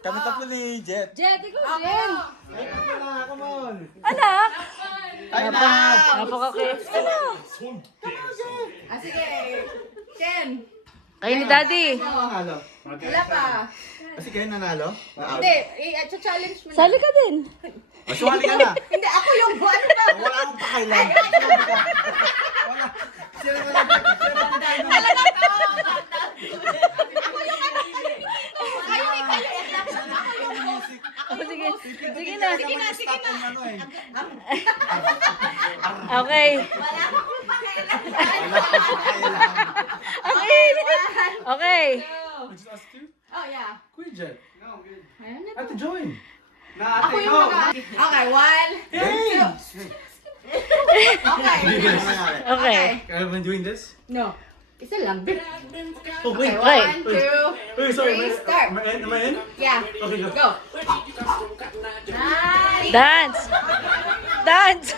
Kami tatlo ni Jet. Jet, ikaw din. Come on. Anak. Ay, na! Napaka-kiss. Ano? Sige. Ken. Kayo ni Daddy. Nanalo. Wala pa. Kasi kayo nanalo? Hindi, i-challenge mo na. Sali ka din. Masuhali ka na. Hindi, ako yung buwan pa. Wala akong pakailan. Wala. Sila na lang. Talaga to. Kayo, kayo. Sige. Sige na. Sige na, sige na. Okay. Wala akong pakialam. Okay. Okay. Just ask you? Oh, yeah. Kuya Jet. Ayan na I have to join. Ako yung mga... Okay, 1, 2. Okay. Okay. Have been doing this? No. Isa lang. Oh, Okay, Wait. 1, 2, Wait, sorry. 3, start. Am I in? Am I in? Yeah. Okay, go. Go. Nice. Dance. Dance.